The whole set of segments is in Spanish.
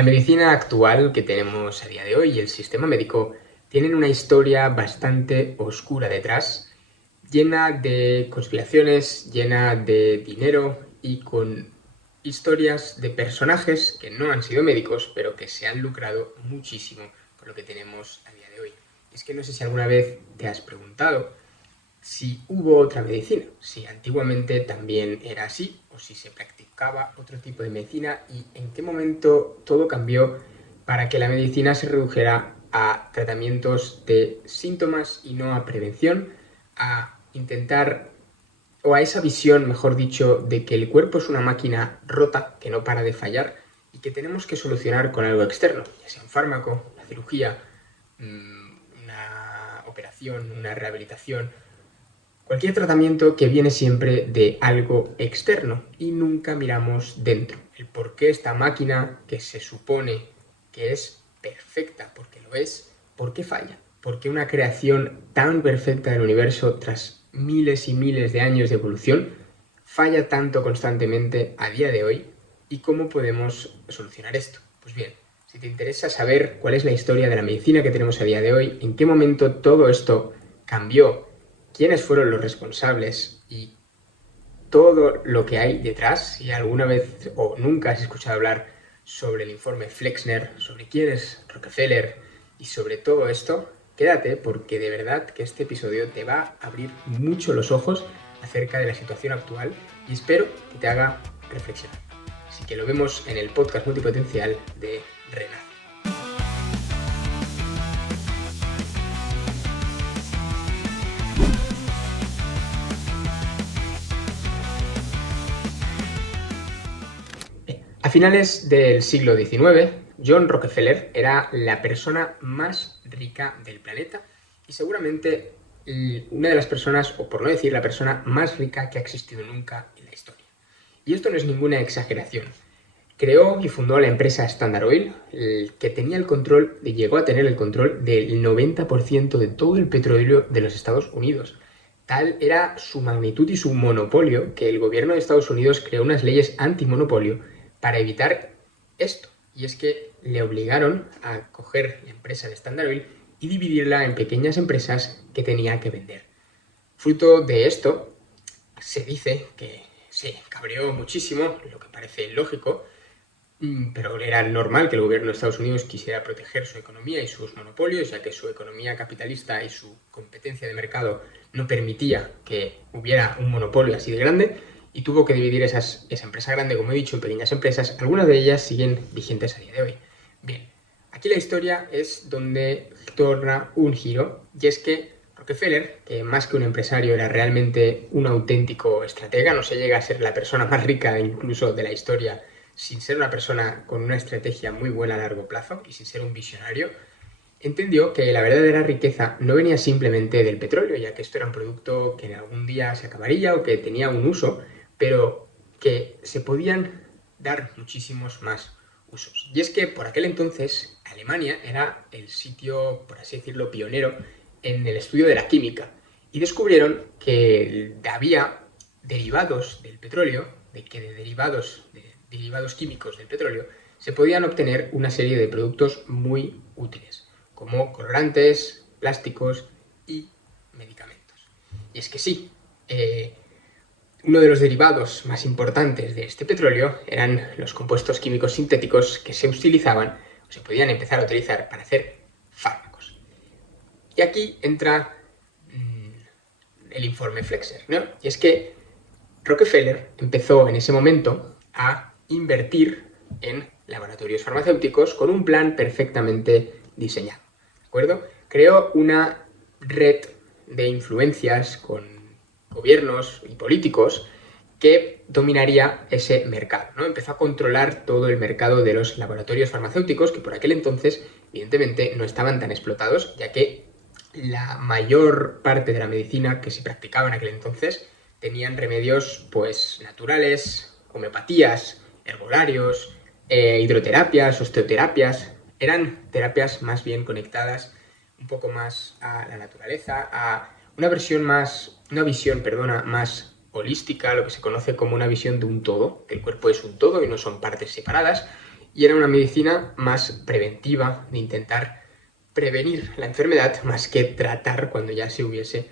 La medicina actual que tenemos a día de hoy y el sistema médico tienen una historia bastante oscura detrás, llena de conspiraciones, llena de dinero y con historias de personajes que no han sido médicos, pero que se han lucrado muchísimo con lo que tenemos a día de hoy. Es que no sé si alguna vez te has preguntado si hubo otra medicina, si antiguamente también era así o si se practicaba otro tipo de medicina y en qué momento todo cambió para que la medicina se redujera a tratamientos de síntomas y no a prevención, a intentar o a esa visión, mejor dicho, de que el cuerpo es una máquina rota que no para de fallar y que tenemos que solucionar con algo externo, ya sea un fármaco, una cirugía, una operación, una rehabilitación, cualquier tratamiento que viene siempre de algo externo y nunca miramos dentro. El por qué esta máquina que se supone que es perfecta, porque lo es, ¿por qué falla? ¿Por qué una creación tan perfecta del universo tras miles y miles de años de evolución falla tanto constantemente a día de hoy? ¿Y cómo podemos solucionar esto? Pues bien, si te interesa saber cuál es la historia de la medicina que tenemos a día de hoy, en qué momento todo esto cambió, quiénes fueron los responsables y todo lo que hay detrás, si alguna vez o nunca has escuchado hablar sobre el informe Flexner, sobre quién es Rockefeller y sobre todo esto, quédate porque de verdad que este episodio te va a abrir mucho los ojos acerca de la situación actual y espero que te haga reflexionar. Así que lo vemos en el podcast multipotencial de Renace. A finales del siglo XIX, John Rockefeller era la persona más rica del planeta y seguramente una de las personas, o por no decir la persona más rica que ha existido nunca en la historia. Y esto no es ninguna exageración. Creó y fundó la empresa Standard Oil, que tenía el control, llegó a tener el control del 90% de todo el petróleo de los Estados Unidos. Tal era su magnitud y su monopolio que el gobierno de Estados Unidos creó unas leyes antimonopolio para evitar esto. Y es que le obligaron a coger la empresa de Standard Oil y dividirla en pequeñas empresas que tenía que vender. Fruto de esto, se dice que se cabreó muchísimo, lo que parece lógico, pero era normal que el gobierno de Estados Unidos quisiera proteger su economía y sus monopolios, ya que su economía capitalista y su competencia de mercado no permitía que hubiera un monopolio así de grande, y tuvo que dividir esa empresa grande, como he dicho, en pequeñas empresas. Algunas de ellas siguen vigentes a día de hoy. Bien, aquí la historia es donde torna un giro, y es que Rockefeller, que más que un empresario era realmente un auténtico estratega, no se llega a ser la persona más rica incluso de la historia sin ser una persona con una estrategia muy buena a largo plazo y sin ser un visionario, entendió que la verdadera riqueza no venía simplemente del petróleo, ya que esto era un producto que en algún día se acabaría o que tenía un uso, pero que se podían dar muchísimos más usos. Y es que por aquel entonces Alemania era el sitio, por así decirlo, pionero en el estudio de la química y descubrieron que había derivados del petróleo, de derivados químicos del petróleo, se podían obtener una serie de productos muy útiles, como colorantes, plásticos y medicamentos. Y es que sí, uno de los derivados más importantes de este petróleo eran los compuestos químicos sintéticos que se utilizaban o se podían empezar a utilizar para hacer fármacos. Y aquí entra el informe Flexner, ¿no? Y es que Rockefeller empezó en ese momento a invertir en laboratorios farmacéuticos con un plan perfectamente diseñado, ¿de acuerdo? Creó una red de influencias con gobiernos y políticos que dominaría ese mercado, ¿no? Empezó a controlar todo el mercado de los laboratorios farmacéuticos, que por aquel entonces, evidentemente, no estaban tan explotados, ya que la mayor parte de la medicina que se practicaba en aquel entonces tenían remedios pues naturales, homeopatías, herbolarios, hidroterapias, osteoterapias. Eran terapias más bien conectadas un poco más a la naturaleza, a una visión más holística, lo que se conoce como una visión de un todo, que el cuerpo es un todo y no son partes separadas, y era una medicina más preventiva, de intentar prevenir la enfermedad más que tratar cuando ya se hubiese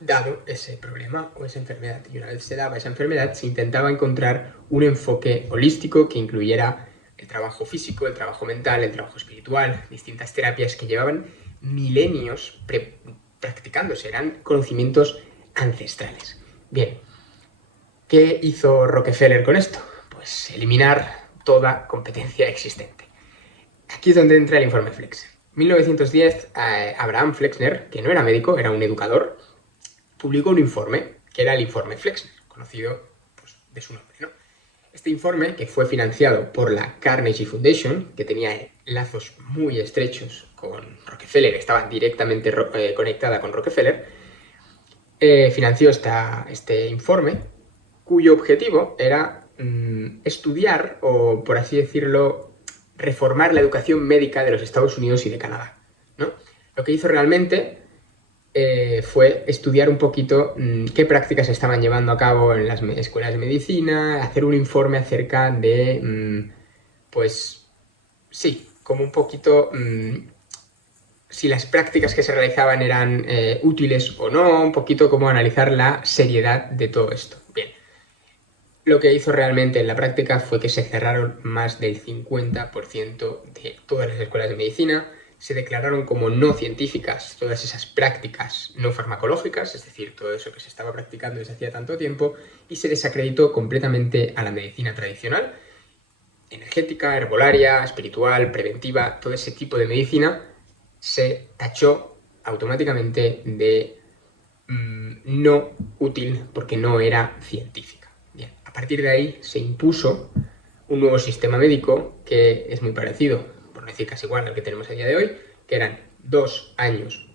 dado ese problema o esa enfermedad. Y una vez se daba esa enfermedad, se intentaba encontrar un enfoque holístico que incluyera el trabajo físico, el trabajo mental, el trabajo espiritual, distintas terapias que llevaban milenios practicándose, eran conocimientos ancestrales. Bien, ¿qué hizo Rockefeller con esto? Pues eliminar toda competencia existente. Aquí es donde entra el informe Flexner. En 1910, Abraham Flexner, que no era médico, era un educador, publicó un informe, que era el informe Flexner, conocido pues, de su nombre, ¿no? Este informe, que fue financiado por la Carnegie Foundation, que tenía lazos muy estrechos con Rockefeller, estaba directamente conectada con Rockefeller, financió este informe, cuyo objetivo era estudiar, o por así decirlo, reformar la educación médica de los Estados Unidos y de Canadá, ¿no? Lo que hizo realmente fue estudiar un poquito qué prácticas se estaban llevando a cabo en las escuelas de medicina, hacer un informe acerca de, pues, sí, como un poquito si las prácticas que se realizaban eran útiles o no, un poquito como analizar la seriedad de todo esto. Bien, lo que hizo realmente en la práctica fue que se cerraron más del 50% de todas las escuelas de medicina, se declararon como no científicas todas esas prácticas no farmacológicas, es decir, todo eso que se estaba practicando desde hacía tanto tiempo, y se desacreditó completamente a la medicina tradicional, energética, herbolaria, espiritual, preventiva, todo ese tipo de medicina se tachó automáticamente de no útil porque no era científica. Bien, a partir de ahí se impuso un nuevo sistema médico que es muy parecido, por no decir casi igual al que tenemos a día de hoy, que eran 2 años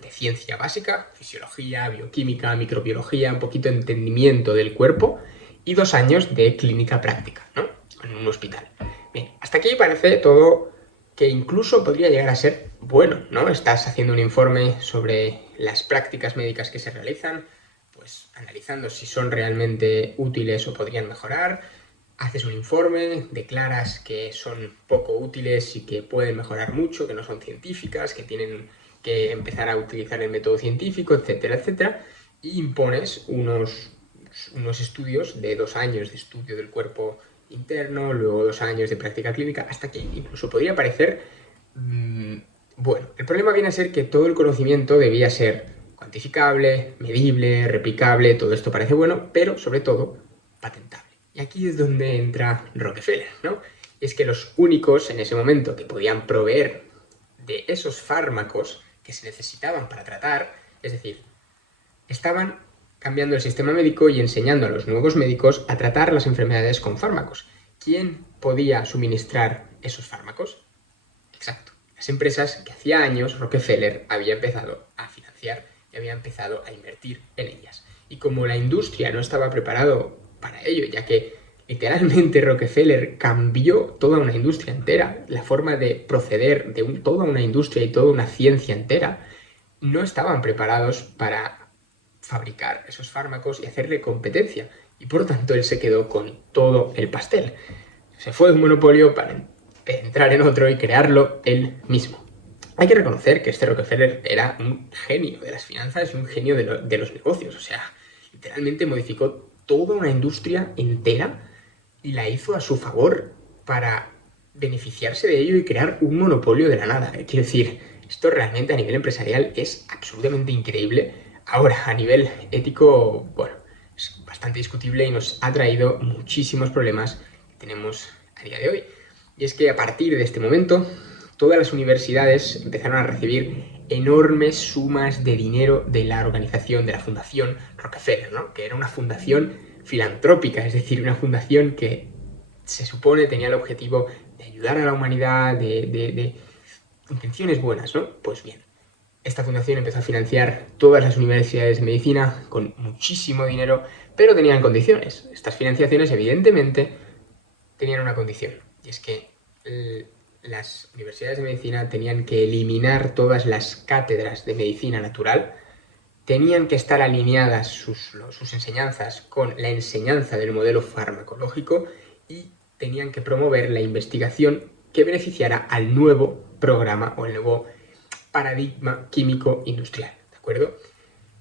de ciencia básica, fisiología, bioquímica, microbiología, un poquito de entendimiento del cuerpo, y 2 años de clínica práctica, ¿no? En un hospital. Bien, hasta aquí parece todo que incluso podría llegar a ser bueno, ¿no? Estás haciendo un informe sobre las prácticas médicas que se realizan, pues analizando si son realmente útiles o podrían mejorar, haces un informe, declaras que son poco útiles y que pueden mejorar mucho, que no son científicas, que tienen que empezar a utilizar el método científico, etcétera, etcétera, y impones unos estudios de 2 años de estudio del cuerpo interno, luego 2 años de práctica clínica, hasta que incluso podría parecer bueno. El problema viene a ser que todo el conocimiento debía ser cuantificable, medible, replicable, todo esto parece bueno, pero sobre todo patentable. Y aquí es donde entra Rockefeller, ¿no? Y es que los únicos en ese momento que podían proveer de esos fármacos que se necesitaban para tratar, es decir, estaban cambiando el sistema médico y enseñando a los nuevos médicos a tratar las enfermedades con fármacos. ¿Quién podía suministrar esos fármacos? Exacto, las empresas que hacía años Rockefeller había empezado a financiar y había empezado a invertir en ellas. Y como la industria no estaba preparado para ello, ya que literalmente Rockefeller cambió toda una industria entera, la forma de proceder de toda una industria y toda una ciencia entera, no estaban preparados para fabricar esos fármacos y hacerle competencia. Y por tanto él se quedó con todo el pastel. Se fue de un monopolio para entrar en otro y crearlo él mismo. Hay que reconocer que este Rockefeller era un genio de las finanzas y un genio de los negocios. O sea, literalmente modificó toda una industria entera y la hizo a su favor para beneficiarse de ello y crear un monopolio de la nada. Quiero decir, esto realmente a nivel empresarial es absolutamente increíble. Ahora, a nivel ético, bueno, es bastante discutible y nos ha traído muchísimos problemas que tenemos a día de hoy. Y es que a partir de este momento, todas las universidades empezaron a recibir enormes sumas de dinero de la organización, de la Fundación Rockefeller, ¿no? Que era una fundación filantrópica, es decir, una fundación que se supone tenía el objetivo de ayudar a la humanidad, de intenciones buenas, ¿no? Pues bien, esta fundación empezó a financiar todas las universidades de medicina con muchísimo dinero, pero tenían condiciones. Estas financiaciones, evidentemente, tenían una condición, y es que las universidades de medicina tenían que eliminar todas las cátedras de medicina natural, tenían que estar alineadas sus enseñanzas con la enseñanza del modelo farmacológico y tenían que promover la investigación que beneficiara al nuevo programa o el nuevo paradigma químico industrial, ¿de acuerdo?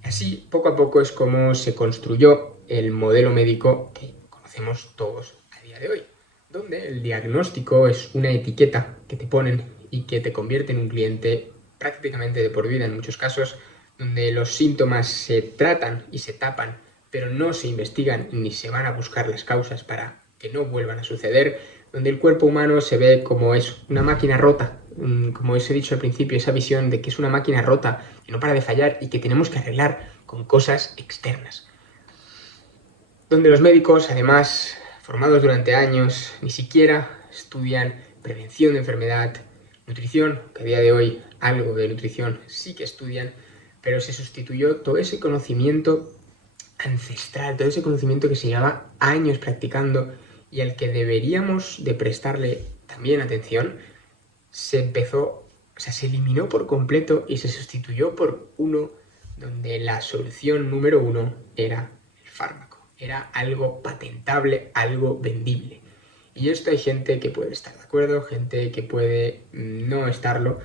Así, poco a poco es como se construyó el modelo médico que conocemos todos a día de hoy, donde el diagnóstico es una etiqueta que te ponen y que te convierte en un cliente prácticamente de por vida en muchos casos, donde los síntomas se tratan y se tapan, pero no se investigan ni se van a buscar las causas para que no vuelvan a suceder, donde el cuerpo humano se ve como es una máquina rota, como os he dicho al principio, esa visión de que es una máquina rota, que no para de fallar y que tenemos que arreglar con cosas externas. Donde los médicos, además, formados durante años, ni siquiera estudian prevención de enfermedad, nutrición, que a día de hoy algo de nutrición sí que estudian, pero se sustituyó todo ese conocimiento ancestral, todo ese conocimiento que se llevaba años practicando y al que deberíamos de prestarle también atención, se eliminó por completo y se sustituyó por uno donde la solución número uno era el fármaco. Era algo patentable, algo vendible. Y esto hay gente que puede estar de acuerdo, gente que puede no estarlo.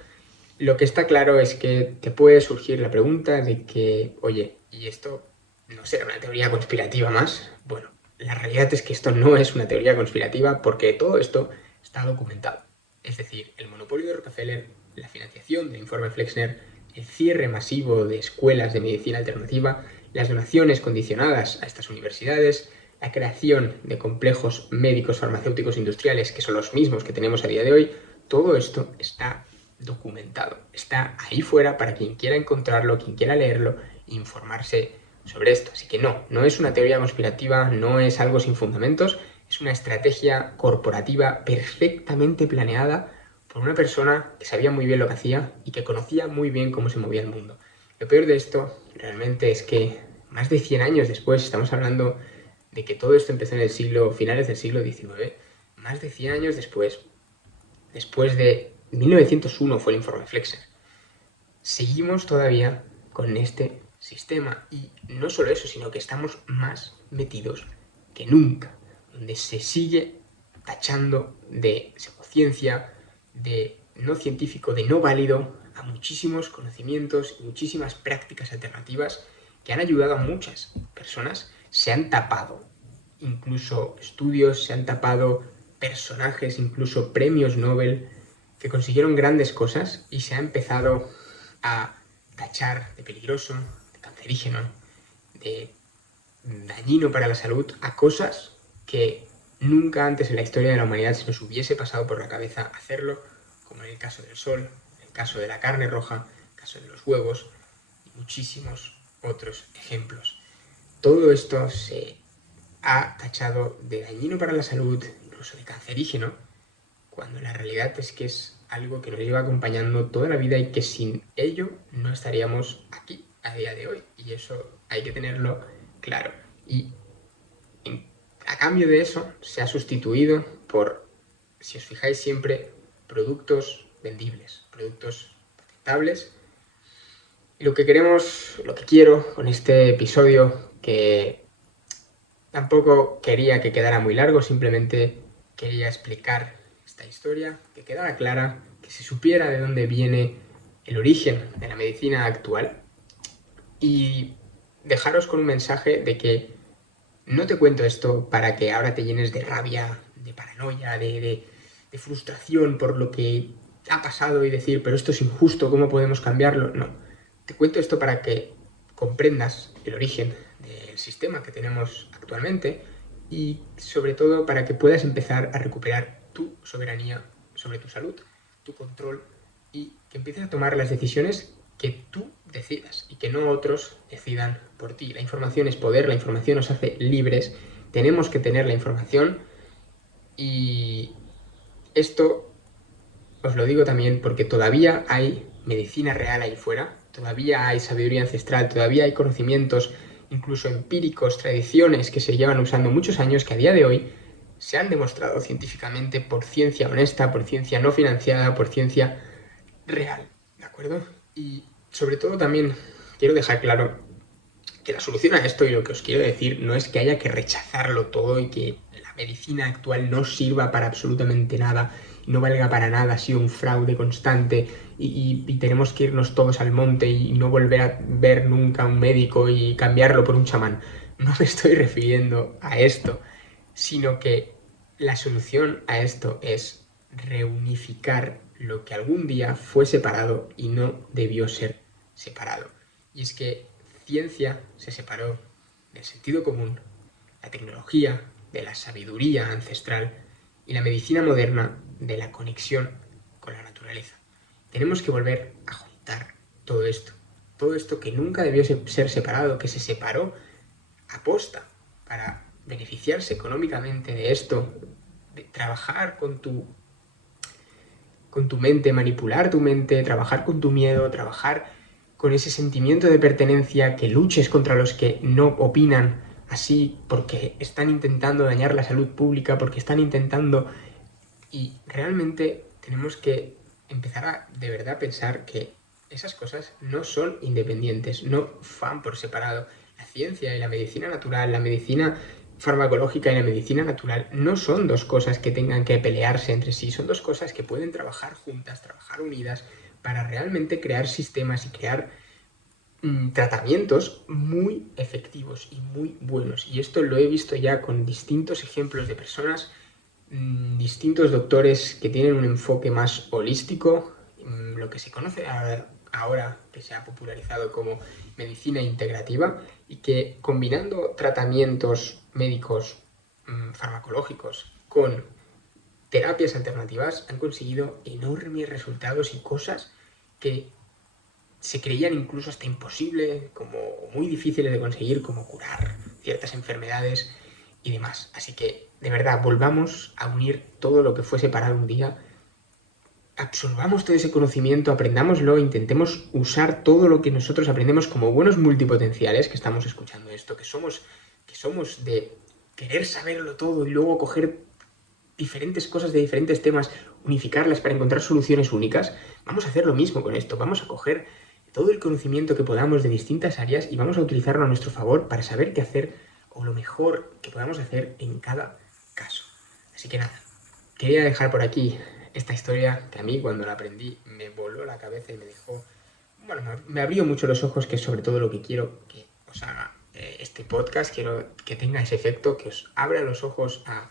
Lo que está claro es que te puede surgir la pregunta de que, oye, ¿y esto no será una teoría conspirativa más? Bueno, la realidad es que esto no es una teoría conspirativa porque todo esto está documentado. Es decir, el monopolio de Rockefeller, la financiación del informe Flexner, el cierre masivo de escuelas de medicina alternativa, las donaciones condicionadas a estas universidades, la creación de complejos médicos farmacéuticos industriales, que son los mismos que tenemos a día de hoy, todo esto está documentado. Está ahí fuera para quien quiera encontrarlo, quien quiera leerlo e informarse sobre esto. Así que no es una teoría conspirativa, no es algo sin fundamentos, es una estrategia corporativa perfectamente planeada por una persona que sabía muy bien lo que hacía y que conocía muy bien cómo se movía el mundo. Lo peor de esto realmente es que más de 100 años después, estamos hablando de que todo esto empezó en el finales del siglo XIX, más de 100 años después de 1901 fue el informe Flexner, seguimos todavía con este sistema y no solo eso, sino que estamos más metidos que nunca, donde se sigue tachando de pseudociencia, de no científico, de no válido a muchísimos conocimientos y muchísimas prácticas alternativas que han ayudado a muchas personas. Se han tapado incluso estudios, se han tapado personajes, incluso premios Nobel que consiguieron grandes cosas y se ha empezado a tachar de peligroso, de cancerígeno, de dañino para la salud a cosas que nunca antes en la historia de la humanidad se nos hubiese pasado por la cabeza hacerlo, como en el caso del sol, en el caso de la carne roja, en el caso de los huevos y muchísimos otros ejemplos. Todo esto se ha tachado de dañino para la salud, incluso de cancerígeno, cuando la realidad es que es algo que nos lleva acompañando toda la vida y que sin ello no estaríamos aquí a día de hoy. Y eso hay que tenerlo claro. Y a cambio de eso se ha sustituido por, si os fijáis siempre, productos vendibles, productos patentables. Y lo que quiero con este episodio, que tampoco quería que quedara muy largo, simplemente quería explicar esta historia, que quedara clara, que se supiera de dónde viene el origen de la medicina actual y dejaros con un mensaje de que no te cuento esto para que ahora te llenes de rabia, de paranoia, de frustración por lo que ha pasado y decir, pero esto es injusto, ¿cómo podemos cambiarlo? No, te cuento esto para que comprendas el origen del sistema que tenemos actualmente y sobre todo para que puedas empezar a recuperar tu soberanía sobre tu salud, tu control y que empieces a tomar las decisiones que tú decidas y que no otros decidan por ti. La información es poder, la información nos hace libres, tenemos que tener la información y esto os lo digo también porque todavía hay medicina real ahí fuera, todavía hay sabiduría ancestral, todavía hay conocimientos, incluso empíricos, tradiciones que se llevan usando muchos años que a día de hoy se han demostrado científicamente por ciencia honesta, por ciencia no financiada, por ciencia real, ¿de acuerdo? Y sobre todo también quiero dejar claro que la solución a esto y lo que os quiero decir no es que haya que rechazarlo todo y que la medicina actual no sirva para absolutamente nada, no valga para nada, ha sido un fraude constante y tenemos que irnos todos al monte y no volver a ver nunca a un médico y cambiarlo por un chamán. No me estoy refiriendo a esto, sino que la solución a esto es reunificar lo que algún día fue separado y no debió ser separado. Y es que ciencia se separó del sentido común, la tecnología de la sabiduría ancestral y la medicina moderna de la conexión con la naturaleza. Tenemos que volver a juntar todo esto que nunca debió ser separado, que se separó aposta para beneficiarse económicamente de esto, de trabajar con tu mente, manipular tu mente, trabajar con tu miedo, trabajar con ese sentimiento de pertenencia, que luches contra los que no opinan así porque están intentando dañar la salud pública, porque están intentando... Y realmente tenemos que empezar a de verdad pensar que esas cosas no son independientes, no van por separado. La ciencia y la medicina natural, la medicina farmacológica y la medicina natural no son dos cosas que tengan que pelearse entre sí, son dos cosas que pueden trabajar juntas, trabajar unidas para realmente crear sistemas y crear tratamientos muy efectivos y muy buenos. Y esto lo he visto ya con distintos ejemplos de personas, distintos doctores que tienen un enfoque más holístico, lo que se conoce ahora que se ha popularizado como medicina integrativa, y que combinando tratamientos médicos farmacológicos con terapias alternativas han conseguido enormes resultados y cosas que se creían incluso hasta imposible, como muy difíciles de conseguir, como curar ciertas enfermedades y demás. Así que, de verdad, volvamos a unir todo lo que fue separado un día, absorbamos todo ese conocimiento, aprendámoslo, intentemos usar todo lo que nosotros aprendemos como buenos multipotenciales que estamos escuchando esto, que somos de querer saberlo todo y luego coger diferentes cosas de diferentes temas, unificarlas para encontrar soluciones únicas. Vamos a hacer lo mismo con esto, vamos a coger todo el conocimiento que podamos de distintas áreas y vamos a utilizarlo a nuestro favor para saber qué hacer o lo mejor que podamos hacer en cada caso. Así que nada, quería dejar por aquí esta historia que a mí cuando la aprendí me voló la cabeza y me dejó, bueno, me abrió mucho los ojos, que es sobre todo lo que quiero que os haga este podcast. Quiero que tenga ese efecto, que os abra los ojos a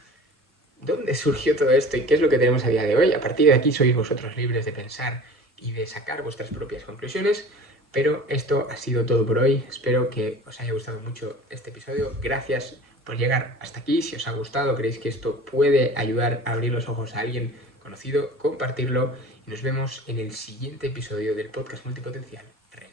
dónde surgió todo esto y qué es lo que tenemos a día de hoy. A partir de aquí sois vosotros libres de pensar y de sacar vuestras propias conclusiones, pero esto ha sido todo por hoy. Espero que os haya gustado mucho este episodio. Gracias por llegar hasta aquí. Si os ha gustado, creéis que esto puede ayudar a abrir los ojos a alguien conocido, compartirlo y nos vemos en el siguiente episodio del podcast Multipotencial Real.